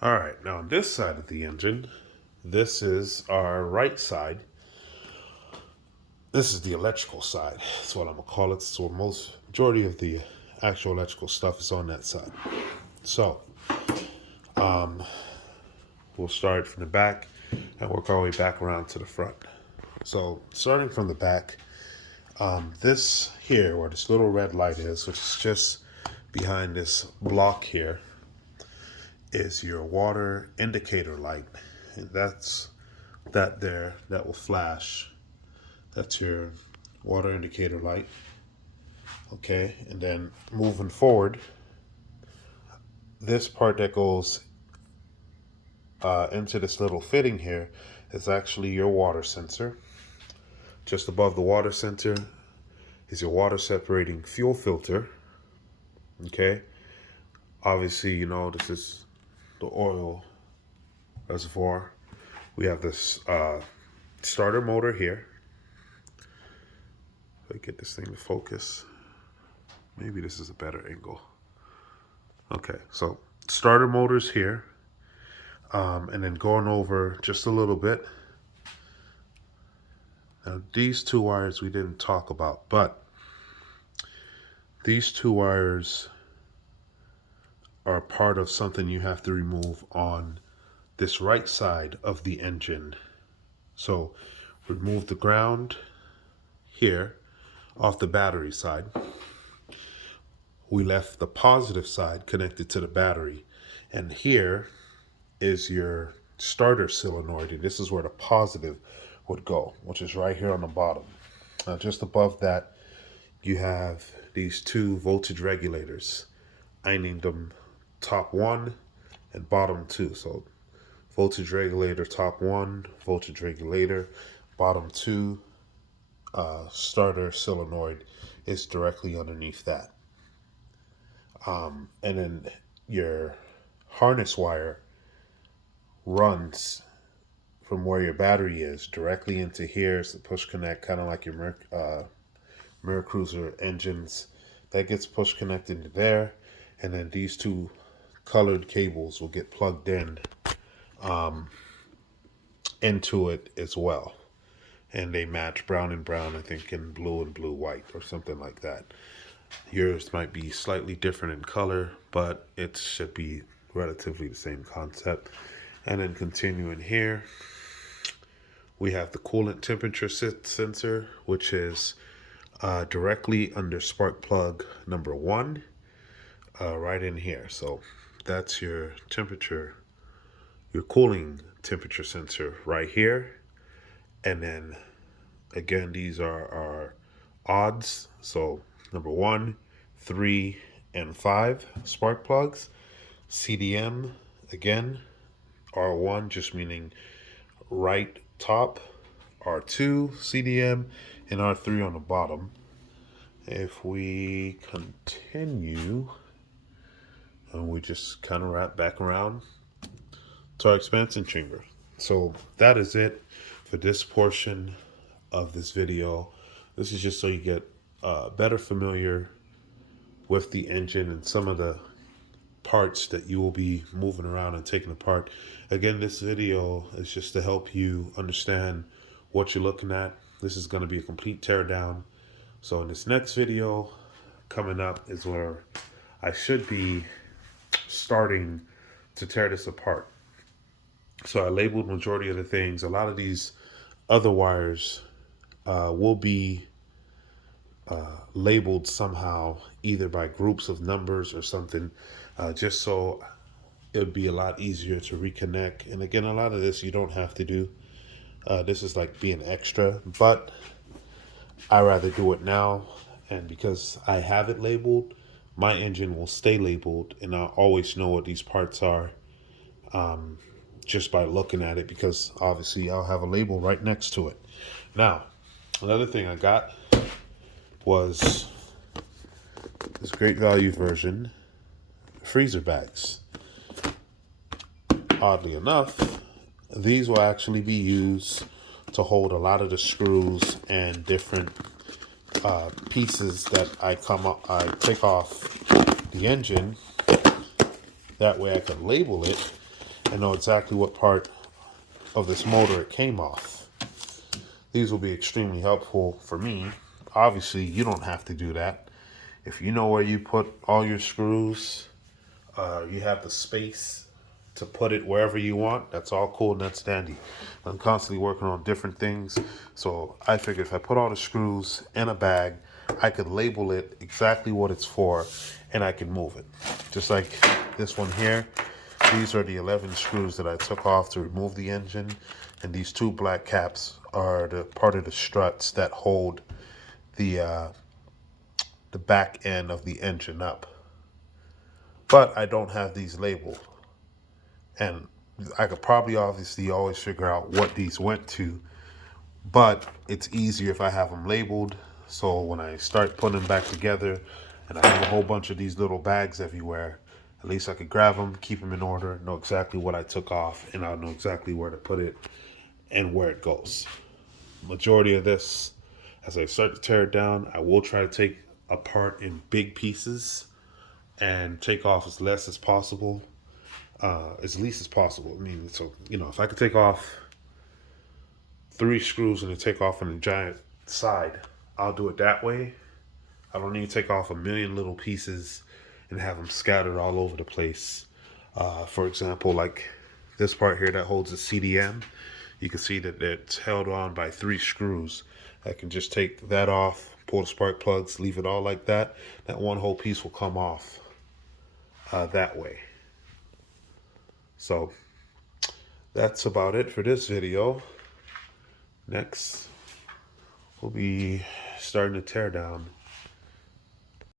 All right, now on this side of the engine, this is our right side. This is the electrical side. That's what I'm gonna call it. So most majority of the actual electrical stuff is on that side. So we'll start from the back and work our way back around to the front. So starting from the back, this here, where this little red light is, which is just behind this block here, is your water indicator light. And that's that there, that will flash. That's your water indicator light. Okay, and then moving forward, this part that goes into this little fitting here is actually your water sensor. Just above the water sensor is your water separating fuel filter. Okay, obviously, you know, this is the oil reservoir. We have this starter motor here. If I get this thing to focus, maybe this is a better angle. Okay, so starter motors here. And then going over just a little bit. Now, these two wires we didn't talk about, but these two wires are part of something you have to remove on this right side of the engine. So remove the ground here off the battery side. We left the positive side connected to the battery. And here is your starter solenoid, and this is where the positive would go, which is right here on the bottom. Now, just above that, you have these two voltage regulators. I named them top one and bottom two. So voltage regulator top one, voltage regulator bottom two, starter solenoid is directly underneath that. And then your harness wire runs from where your battery is directly into here. It's the push connect, kind of like your Mercury engines. That gets push connected into there, and then these two colored cables will get plugged in into it as well. And they match brown and brown, I think, and blue white, or something like that. Yours might be slightly different in color, but it should be relatively the same concept. And then continuing here, we have the coolant temperature sensor, which is directly under spark plug number one, right in here. So that's your temperature, your cooling temperature sensor right here. And then again, these are our odds. So number 1, 3, and 5 spark plugs. CDM again, R1 just meaning right top, R2 CDM, and R3 on the bottom. If we continue, and we just kind of wrap back around to our expansion chamber. So that is it for this portion of this video. This is just so you get better familiar with the engine and some of the parts that you will be moving around and taking apart. Again, this video is just to help you understand what you're looking at. This is going to be a complete teardown. So in this next video coming up is where I should be starting to tear this apart. So I labeled majority of the things. A lot of these other wires will be labeled somehow, either by groups of numbers or something, just so it would be a lot easier to reconnect. And again, a lot of this you don't have to do. This is like being extra, but I rather do it now. And because I have it labeled, my engine will stay labeled, and I'll always know what these parts are just by looking at it, because obviously I'll have a label right next to it. Now, another thing I got was this Great Value version freezer bags. Oddly enough, these will actually be used to hold a lot of the screws and different pieces that I take off the engine. That way I can label it I know exactly what part of this motor it came off. These will be extremely helpful for me. Obviously, you don't have to do that. If you know where you put all your screws, you have the space to put it wherever you want, that's all cool and that's dandy. I'm constantly working on different things, so I figured if I put all the screws in a bag, I could label it exactly what it's for and I can move it. Just like this one here, these are the 11 screws that I took off to remove the engine, and these two black caps are the part of the struts that hold the the back end of the engine up. But I don't have these labeled. And I could probably obviously always figure out what these went to, but it's easier if I have them labeled. So when I start putting them back together and I have a whole bunch of these little bags everywhere, at least I could grab them, keep them in order, know exactly what I took off, and I'll know exactly where to put it and where it goes. Majority of this, as I start to tear it down, I will try to take apart in big pieces and take off as less as possible, as least as possible. I mean, so if I could take off 3 screws and then take off on the giant side, I'll do it that way. I don't need to take off a million little pieces and have them scattered all over the place. For example, like this part here that holds the CDM, you can see that it's held on by 3 screws. I can just take that off, pull the spark plugs, leave it all like that. That one whole piece will come off that way. So that's about it for this video. Next, we'll be starting to tear down